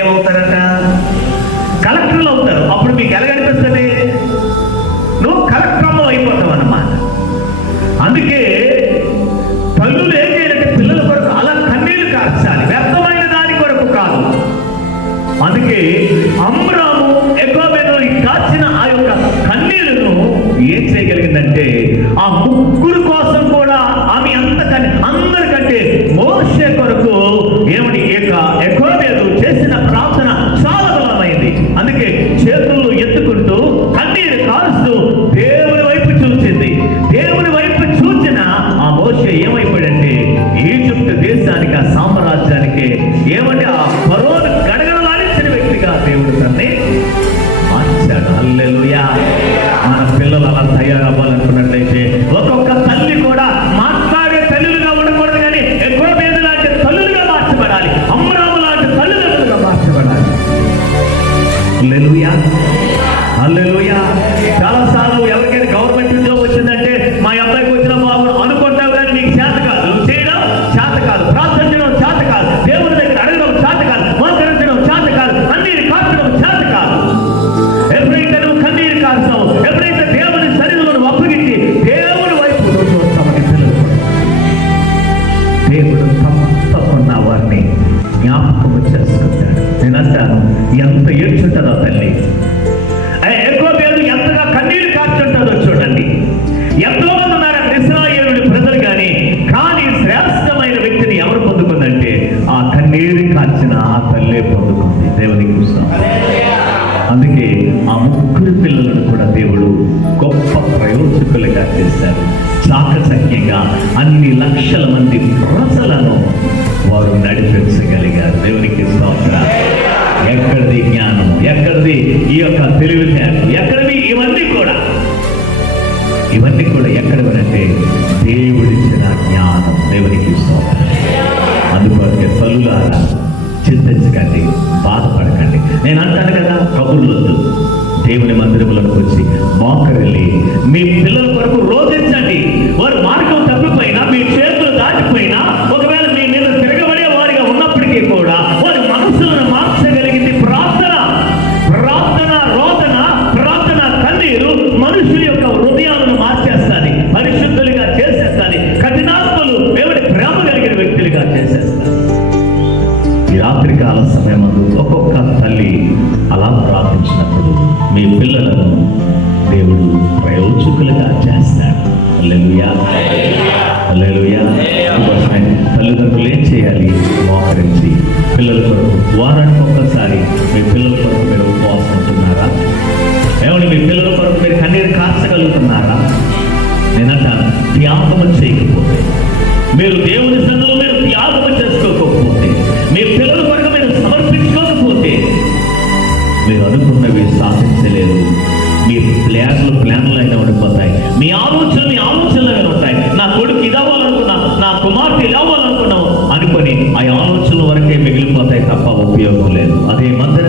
ఏమవుతారట? కలెక్టర్లు అవుతారు. అప్పుడు మీకు ఎలాగనిపిస్తుంది? నువ్వు కలెక్టర్ అయిపోతావు అన్నమాట. అందుకే తల్లులు ఏం చేయాలంటే పిల్లల కొరకు అలా కన్నీళ్లు కార్చాలి, వ్యర్థమైన దాని కొరకు కాదు. అందుకే అమ్రాము యెకోబేదులో కార్చిన ఆ యొక్క కన్నీళ్లను ఏం చేయగలిగిందంటే ఆ ముగ్గురు కోసం కూడా ఆమె అందరికంటే మోషే కొరకు ఏమని యెకోబేదు చేసిన ప్రార్థన చాలా బలమైంది. అందుకే చేతుల్లో ఎత్తుకుంటూ కన్నీరు కారుస్తూ దేవుని వైపు చూసింది. దేవుని వైపు చూసిన ఆ మోషే ఏమైపోయాడంటే ఈజిప్ట్ దేశానికి, ఆ సామ్రాజ్యానికి ఏమంటే ఆ ఫరోను గడగడలాడించిన వ్యక్తిగా దేవుడు తన్ని మార్చాడు. హల్లెలూయా. మన పిల్లలు అలా తయారవ్వాలనుకున్నట్లయితే ఒక్కొక్క తల్లి కూడా మాట్లాడే తల్లులుగా ఉండకూడదు, కానీ యెకోబేదు లాంటి తల్లులుగా మార్చబడాలి, అమ్రాము లాంటి తల్లులుగా మార్చబడాలి. హల్లెలూయా, హల్లెలూయా. చాలాసార్లు ఎవరికైనా గవర్నమెంట్ ఉద్యోగం వచ్చిందంటే మా అబ్బాయికి వచ్చిన బాబు అనుకుంటావు, కానీ నీకు చేత కాదు, నువ్వు చేయడం చేత కాదు, ప్రార్థించడం చేత కాదు, దేవుని దగ్గర అడగడం చేత కాదు, మోకరించడం చేత కాదు, కన్నీరు కార్చడం చేత కాదు. ఎప్పుడైతే నువ్వు కన్నీరు కార్చావు, ఎప్పుడైతే దేవుని సన్నిధిలో అప్పగించి దేవుని వైపు చూస్తామని పిల్లలు, దేవుడు తప్పకుండా వారిని జ్ఞాపకం చేసుకుంటాడు. నేను అంటాను, ఎంత ఏడ్చుంటుందో తల్లి, యెకోబేదు ఎంతగా కన్నీరు కార్చుంటుందో చూడండి. ఎంతో మంది ఉన్నారు ఇశ్రాయేలు ప్రజలు, కానీ శ్రేష్టమైన వ్యక్తిని ఎవరు పొందుకుందంటే ఆ కన్నీరు కార్చిన ఆ తల్లే పొందుకుంది. దేవునికి కృష్ణ. అందుకే ఆ ముగ్గురు పిల్లలను కూడా దేవుడు గొప్ప ప్రయోజకులుగా చేశారు. చాకచక్యంగా అన్ని లక్షల మంది ప్రజలను వారు నడిపించగలిగారు. దేవునికి స్తోత్రం. ఎక్కడిది జ్ఞానం, ఎక్కడిది ఈ యొక్క తెలివితేటలు, ఎక్కడిది ఇవన్నీ కూడా ఎక్కడివనంటే దేవుడిచ్చిన జ్ఞానం. దేవునికి స్తోత్రం. అందుకొరకే తల్లులారా చింతించకండి, బాధపడకండి. నేను అంటాను కదా, కబుర్లొద్దు. దేవుని మందిరములకు వచ్చి మోకరిల్లి మీ పిల్లల కొరకు రోధించండి. వారు మార్గం తప్పిపోయినా, మీ చేతులు దాటిపోయినా, ఒకవేళ మీ మీద తిరగబడే వారిగా ఉన్నప్పటికీ కూడా వారి మనసులను మార్చగలిగింది ప్రార్థన. రోదన, ప్రార్థన, కన్నీరు మనుషుల యొక్క హృదయాలను మార్చేస్తాది, పరిశుద్ధులుగా చేసేస్తాది, కఠినాత్మలు దేవుడి ప్రేమ కలిగిన వ్యక్తులుగా చేసేస్తారు. ఈ రాత్రికాల సమయమందు ఒక్కొక్క తల్లి అలా ప్రార్థించినప్పుడు మీ పిల్లలను దేవుడు ప్రయోజకులుగా చేస్తాడు. హల్లెలూయా, హల్లెలూయా. అందుకోసమే తల్లిదండ్రులు ఏం చేయాలి? మోకరించి పిల్లల కొరకు వారానికి ఒక్కసారి మీ పిల్లల కొరకు మీరు ఉపవాసం ఉంటున్నారా? ఏమని మీ పిల్లల కొరకు మీరు కన్నీరు కార్చగలుగుతున్నారా? నేనంటాను, త్యాగం చేయకపోతే, మీరు దేవుని సన్నిధిలో మీరు త్యాగం చేసుకోకపోతే, మీ పిల్లల కొరకు మీరు సమర్పించుకోకపోతే మీరు అనుకున్నవి సాధించలేరు. మీ ప్లాన్లు అయినా ఉండిపోతాయి, మీ ఆలోచనలు ఉంటాయి. నా కొడుకు ఇది అవ్వాలనుకున్నా, నా కుమార్తె ఇది అవ్వాలనుకున్నావు అనుకొని ఆ ఆలోచనల వరకే మిగిలిపోతాయి తప్ప ఉపయోగం లేదు. అదే మందిరం